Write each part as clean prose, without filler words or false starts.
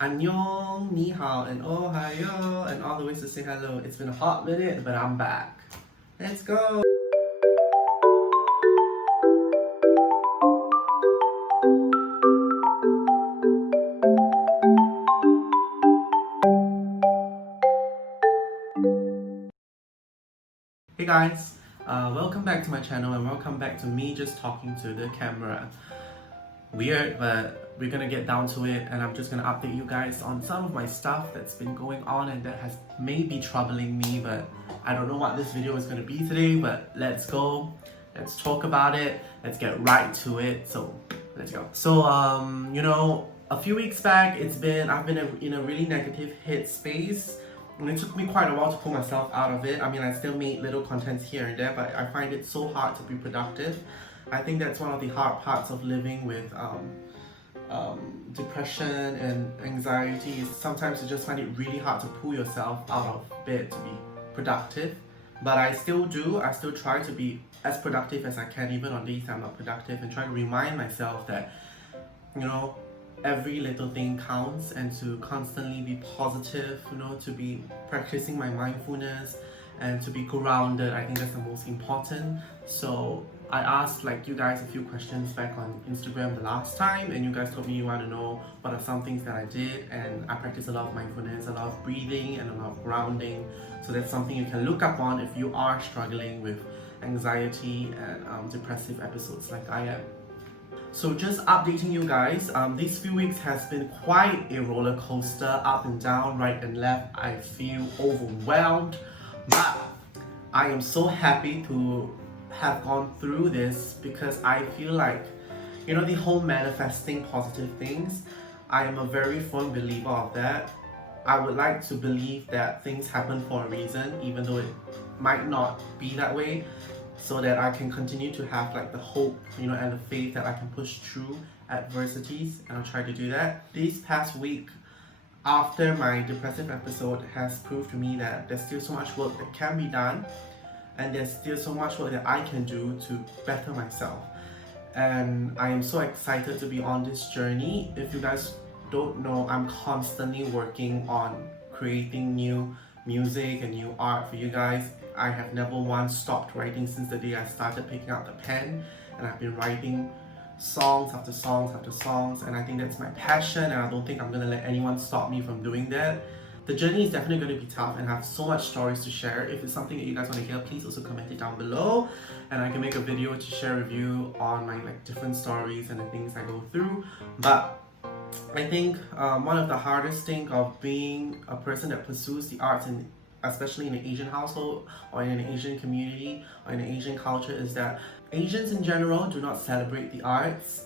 Annyeong, ni hao, and ohayo, and all the ways to say hello. It's been a hot minute, but I'm back. Let's go! Hey guys, welcome back to my channel and welcome back to me just talking to the camera. Weird, but we're gonna get down to it, and I'm just gonna update you guys on some of my stuff that's been going on and that has maybe troubling me, but I don't know what this video is gonna be today, but let's go. Let's talk about it. Let's get right to it. So let's go. So a few weeks back, I've been in a really negative hit space. And it took me quite a while to pull myself out of it. I mean, I still made little contents here and there, but I find it so hard to be productive. I think that's one of the hard parts of living with depression and anxiety. Sometimes you just find it really hard to pull yourself out of bed to be productive. But I still do. I still try to be as productive as I can, even on days I'm not productive, and try to remind myself that, every little thing counts, and to constantly be positive, to be practicing my mindfulness and to be grounded. I think that's the most important. So I asked you guys a few questions back on Instagram the last time, and you guys told me you want to know what are some things that I did, and I practice a lot of mindfulness, a lot of breathing, and a lot of grounding. So that's something you can look up on if you are struggling with anxiety and depressive episodes like I am. So just updating you guys, these few weeks has been quite a roller coaster, up and down, right and left. I feel overwhelmed, but I am so happy to have gone through this, because I feel like, the whole manifesting positive things, I am a very firm believer of that. I would like to believe that things happen for a reason, even though it might not be that way, so that I can continue to have the hope, and the faith that I can push through adversities, and I'll try to do that. This past week, after my depressive episode, has proved to me that there's still so much work that can be done, and there's still so much work that I can do to better myself. And I am so excited to be on this journey. If you guys don't know, I'm constantly working on creating new music and new art for you guys. I have never once stopped writing since the day I started picking up the pen, and I've been writing songs after songs after songs, and I think that's my passion, and I don't think I'm gonna let anyone stop me from doing that. The journey is definitely going to be tough, and I have so much stories to share. If it's something that you guys want to hear, please also comment it down below, and I can make a video to share with you on my different stories and the things I go through. But I think one of the hardest things of being a person that pursues the arts, and especially in an Asian household or in an Asian community or in an Asian culture, is that Asians in general do not celebrate the arts.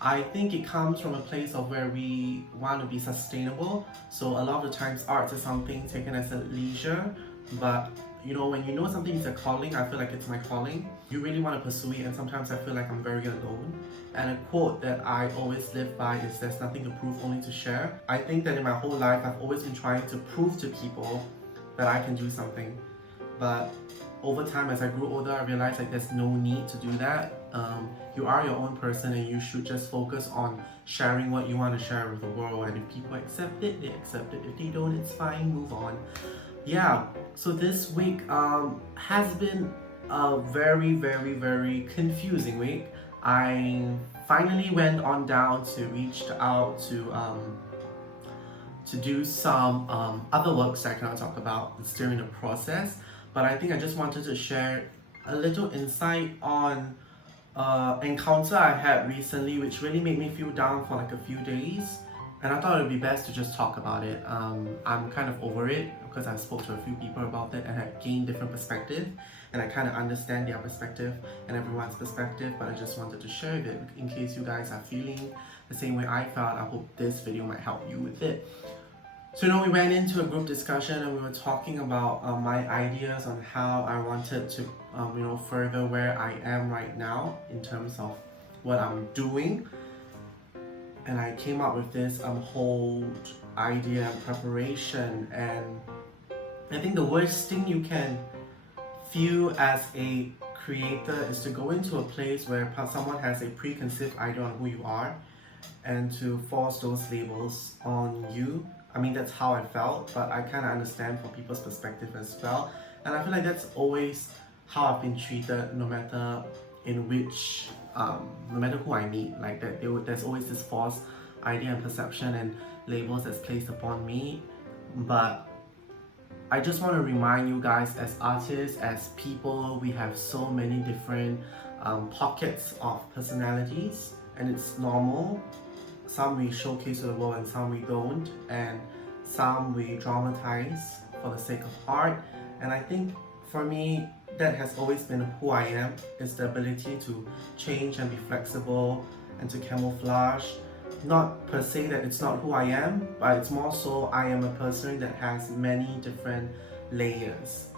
I think it comes from a place of where we want to be sustainable. So a lot of the times arts is something taken as a leisure, but when you know something is a calling, I feel like it's my calling. You really want to pursue it, and sometimes I feel like I'm very alone. And a quote that I always live by is, "There's nothing to prove, only to share." I think that in my whole life, I've always been trying to prove to people that I can do something. But over time, as I grew older, I realized there's no need to do that. You are your own person, and you should just focus on sharing what you want to share with the world. And if people accept it, they accept it. If they don't, it's fine, move on. Yeah, so this week has been a very, very, very confusing week. I finally went on down to reach out to do some other works that I cannot talk about. It's still in the process, but I think I just wanted to share a little insight on encounter I had recently, which really made me feel down for a few days, and I thought it would be best to just talk about it. I'm kind of over it, because I spoke to a few people about it and had gained different perspective, and I kind of understand their perspective and everyone's perspective, but I just wanted to share it in case you guys are feeling the same way I felt. I hope this video might help you with it. So we went into a group discussion, and we were talking about my ideas on how I wanted to further where I am right now in terms of what I'm doing. And I came up with this whole idea and preparation, and I think the worst thing you can feel as a creator is to go into a place where someone has a preconceived idea on who you are, and to force those labels on you. I mean, that's how I felt, but I kind of understand from people's perspective as well. And I feel like that's always how I've been treated, no matter in which, no matter who I meet, like that. There's always this false idea and perception and labels that's placed upon me. But I just want to remind you guys, as artists, as people, we have so many different pockets of personalities, and it's normal. Some we showcase to the world and some we don't, and some we dramatize for the sake of art. And I think for me, that has always been who I am, is the ability to change and be flexible and to camouflage. Not per se that it's not who I am, but it's more so I am a person that has many different layers.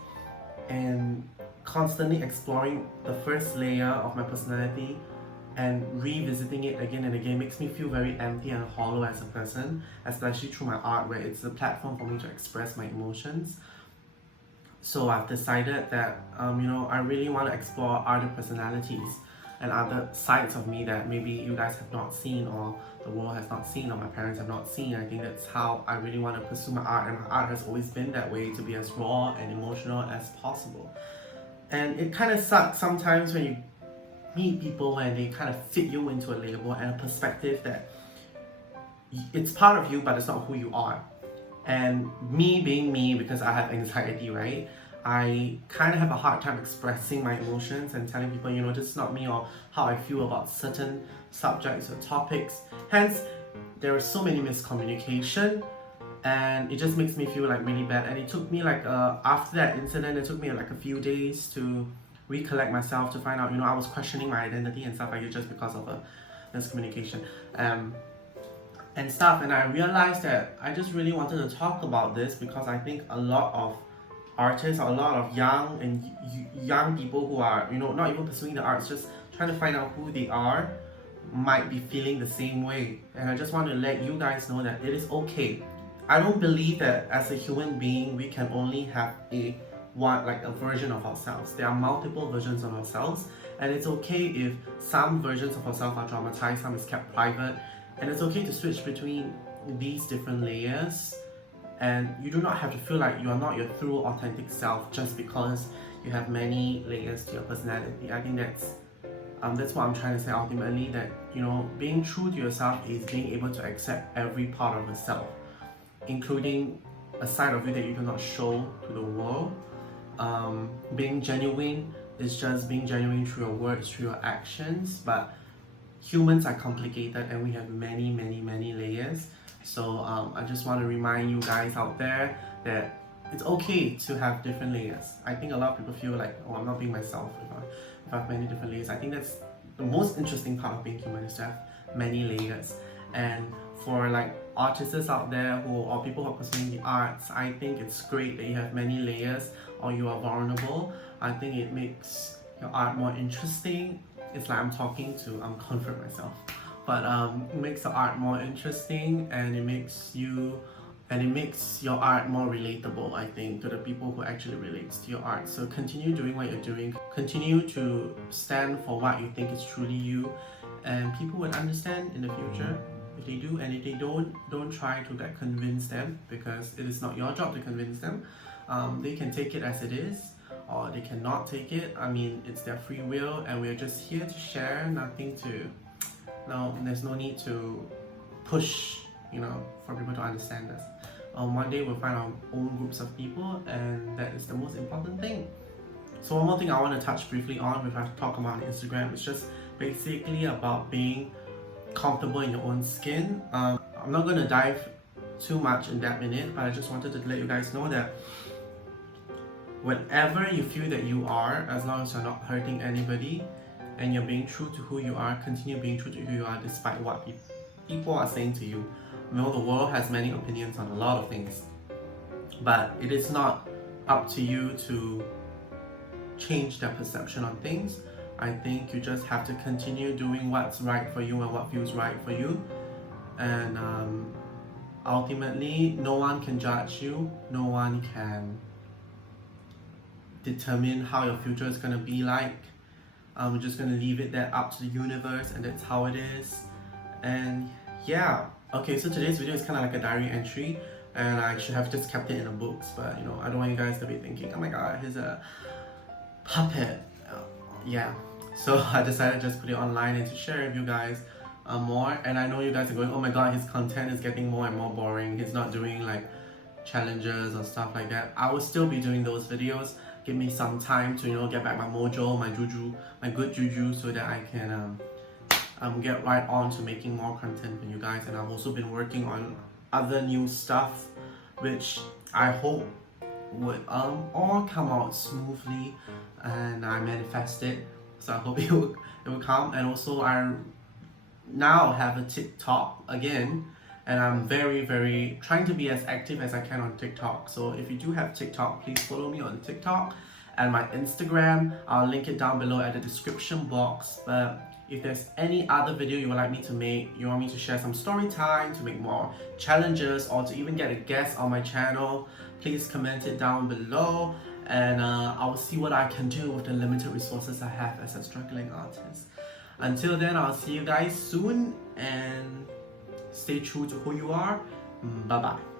And constantly exploring the first layer of my personality and revisiting it again and again makes me feel very empty and hollow as a person, especially through my art, where it's a platform for me to express my emotions. So I've decided that I really want to explore other personalities and other sides of me that maybe you guys have not seen, or the world has not seen, or my parents have not seen. I think that's how I really want to pursue my art, and my art has always been that way, to be as raw and emotional as possible. And it kind of sucks sometimes when you meet people and they kind of fit you into a label and a perspective that it's part of you but it's not who you are. And me being me, because I have anxiety, right? I kind of have a hard time expressing my emotions and telling people, this is not me, or how I feel about certain subjects or topics. Hence, there is so many miscommunication, and it just makes me feel like really bad. And it took me after that incident, it took me like a few days to recollect myself, to find out, I was questioning my identity and stuff like it just because of a miscommunication. And stuff, and I realized that I just really wanted to talk about this because I think a lot of artists, or a lot of young people who are not even pursuing the arts, just trying to find out who they are, might be feeling the same way. And I just want to let you guys know that it is okay. I don't believe that as a human being we can only have a version of ourselves. There are multiple versions of ourselves, and it's okay if some versions of ourselves are dramatized, some is kept private. And it's okay to switch between these different layers, and you do not have to feel like you are not your true authentic self just because you have many layers to your personality. I think that's what I'm trying to say ultimately, that being true to yourself is being able to accept every part of yourself, including a side of you that you do not show to the world. Being genuine is just being genuine through your words, through your actions, but humans are complicated and we have many layers. So I just want to remind you guys out there that it's okay to have different layers. I think a lot of people feel like, I'm not being myself if I have many different layers. I think that's the most interesting part of being human, is to have many layers. And for artists out there or people who are pursuing the arts, I think it's great that you have many layers, or you are vulnerable. I think it makes your art more interesting. It's like I'm talking to convert myself, but it makes the art more interesting, and it makes your art more relatable, I think, to the people who actually relates to your art. So continue doing what you're doing, continue to stand for what you think is truly you, and people will understand in the future if they do. And if they don't try to convince them, because it is not your job to convince them. They can take it as it is, or they cannot take it. I mean, it's their free will, and we're just here to share, there's no need to push, for people to understand us. One day we'll find our own groups of people, and that is the most important thing. So one more thing I want to touch briefly on, if I talk about on Instagram, it's just basically about being comfortable in your own skin. I'm not going to dive too much in that minute, but I just wanted to let you guys know that whenever you feel that you are, as long as you're not hurting anybody and you're being true to who you are, continue being true to who you are despite what people are saying to you. The world has many opinions on a lot of things, but it is not up to you to change their perception on things. I think you just have to continue doing what's right for you and what feels right for you. And ultimately, no one can judge you, no one can determine how your future is going to be like. We're just going to leave it there up to the universe, and that's how it is. And yeah, okay, so today's video is kind of like a diary entry, and I should have just kept it in the books, but you know, I don't want you guys to be thinking, oh my god, he's a puppet. Yeah, so I decided to just put it online and to share with you guys more. And I know you guys are going, oh my god, his content is getting more and more boring, he's not doing like challenges or stuff like that. I will still be doing those videos. Give me some time to, you know, get back my mojo, my juju, my good juju, so that I can get right on to making more content for you guys. And I've also been working on other new stuff, which I hope would all come out smoothly, and I manifest it. So I hope it will come. And also I now have a TikTok again, and I'm very trying to be as active as I can on TikTok. So if you do have TikTok, please follow me on TikTok and my Instagram. I'll link it down below at the description box. But if there's any other video you would like me to make, you want me to share some story time, to make more challenges, or to even get a guest on my channel, please comment it down below, and I'll see what I can do with the limited resources I have as a struggling artist. Until then, I'll see you guys soon, and stay true to who you are. Bye bye.